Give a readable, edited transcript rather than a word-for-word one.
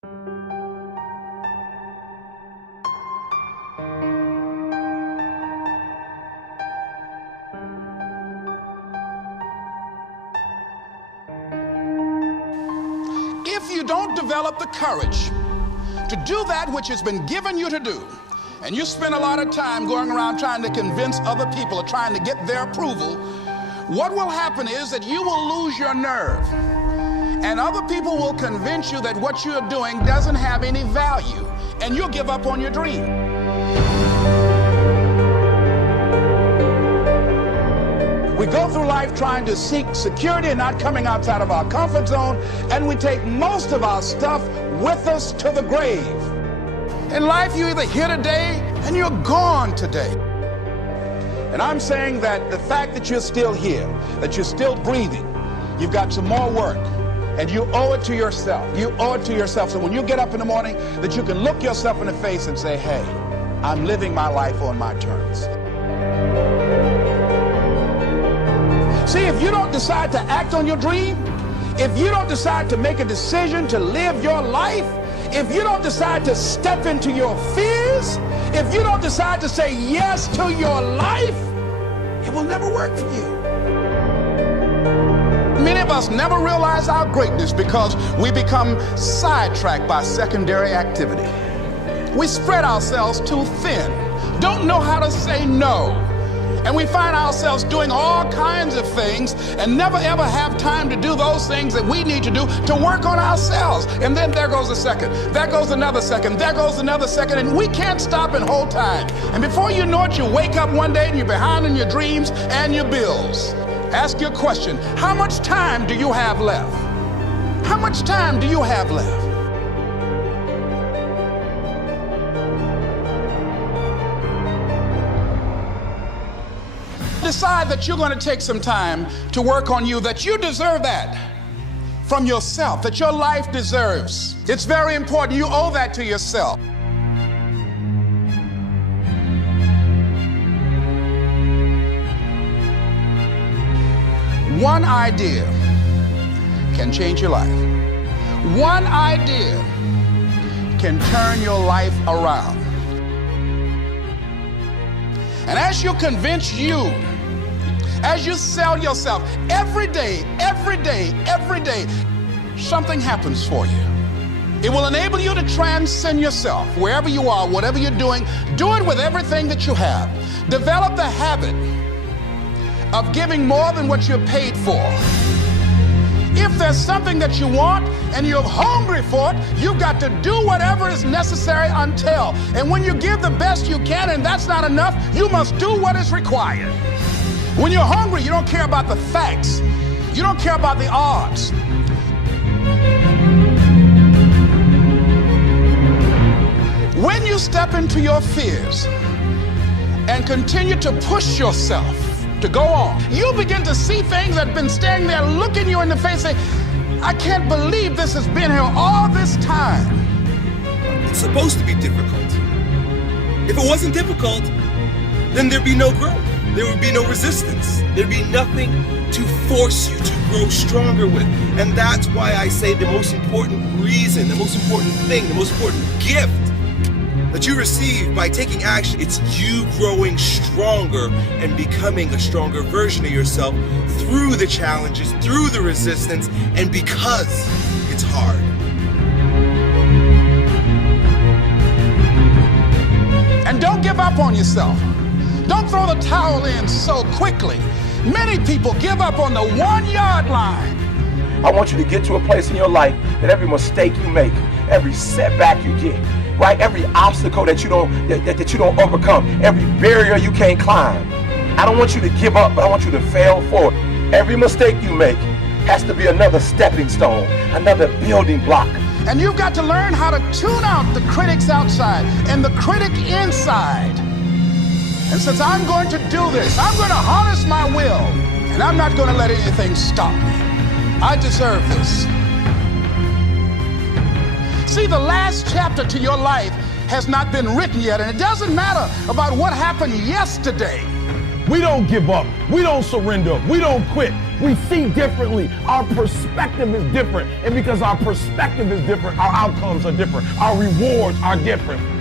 If you don't develop the courage to do that which has been given you to do, and you spend a lot of time going around trying to convince other people or trying to get their approval, what will happen is that you will lose your nerve. And other people will convince you that what you're doing doesn't have any value, and you'll give up on your dream. We go through life trying to seek security and not coming outside of our comfort zone, and we take most of our stuff with us to the grave. In life, you're either here today and you're gone today. And I'm saying that the fact that you're still here, that you're still breathing, you've got some more work, and you owe it to yourself. You owe it to yourself. So when you get up in the morning, that you can look yourself in the face and say, hey, I'm living my life on my terms. See, if you don't decide to act on your dream, if you don't decide to make a decision to live your life, if you don't decide to step into your fears, if you don't decide to say yes to your life, it will never work for you. Many of us never realize our greatness because we become sidetracked by secondary activity. We spread ourselves too thin, don't know how to say no. And we find ourselves doing all kinds of things and never ever have time to do those things that we need to do to work on ourselves. And then there goes a second, there goes another second, there goes another second, and we can't stop and hold time. And before you know it, you wake up one day and you're behind on your dreams and your bills. Ask your question, how much time do you have left? How much time do you have left? Decide that you're going to take some time to work on you, that you deserve that from yourself, that your life deserves. It's very important. You owe that to yourself. One idea can change your life. One idea can turn your life around. And as you convince you, as you sell yourself, every day, something happens for you. It will enable you to transcend yourself wherever you are, whatever you're doing. Do it with everything that you have. Develop the habit of giving more than what you're paid for. If there's something that you want and you're hungry for it, you've got to do whatever is necessary until. And when you give the best you can and that's not enough, you must do what is required. When you're hungry, you don't care about the facts. You don't care about the odds. When you step into your fears and continue to push yourself to go on, you begin to see things that have been standing there looking you in the face and say, I can't believe this has been here all this time. It's supposed to be difficult. If it wasn't difficult, then there'd be no growth. There would be no resistance. There'd be nothing to force you to grow stronger with. And that's why I say the most important reason, the most important thing, the most important gift that you receive by taking action, it's you growing stronger and becoming a stronger version of yourself through the challenges, through the resistance, and because it's hard. And don't give up on yourself. Don't throw the towel in so quickly. Many people give up on the 1 yard line. I want you to get to a place in your life that every mistake you make, every setback you get, right? Every obstacle that you don't overcome, every barrier you can't climb. I don't want you to give up, but I want you to fail forward. Every mistake you make has to be another stepping stone, another building block. And you've got to learn how to tune out the critics outside and the critic inside. And since I'm going to do this, I'm going to harness my will, and I'm not going to let anything stop me. I deserve this. See, the last chapter to your life has not been written yet, and it doesn't matter about what happened yesterday. We don't give up. We don't surrender. We don't quit. We see differently. Our perspective is different. And because our perspective is different, our outcomes are different. Our rewards are different.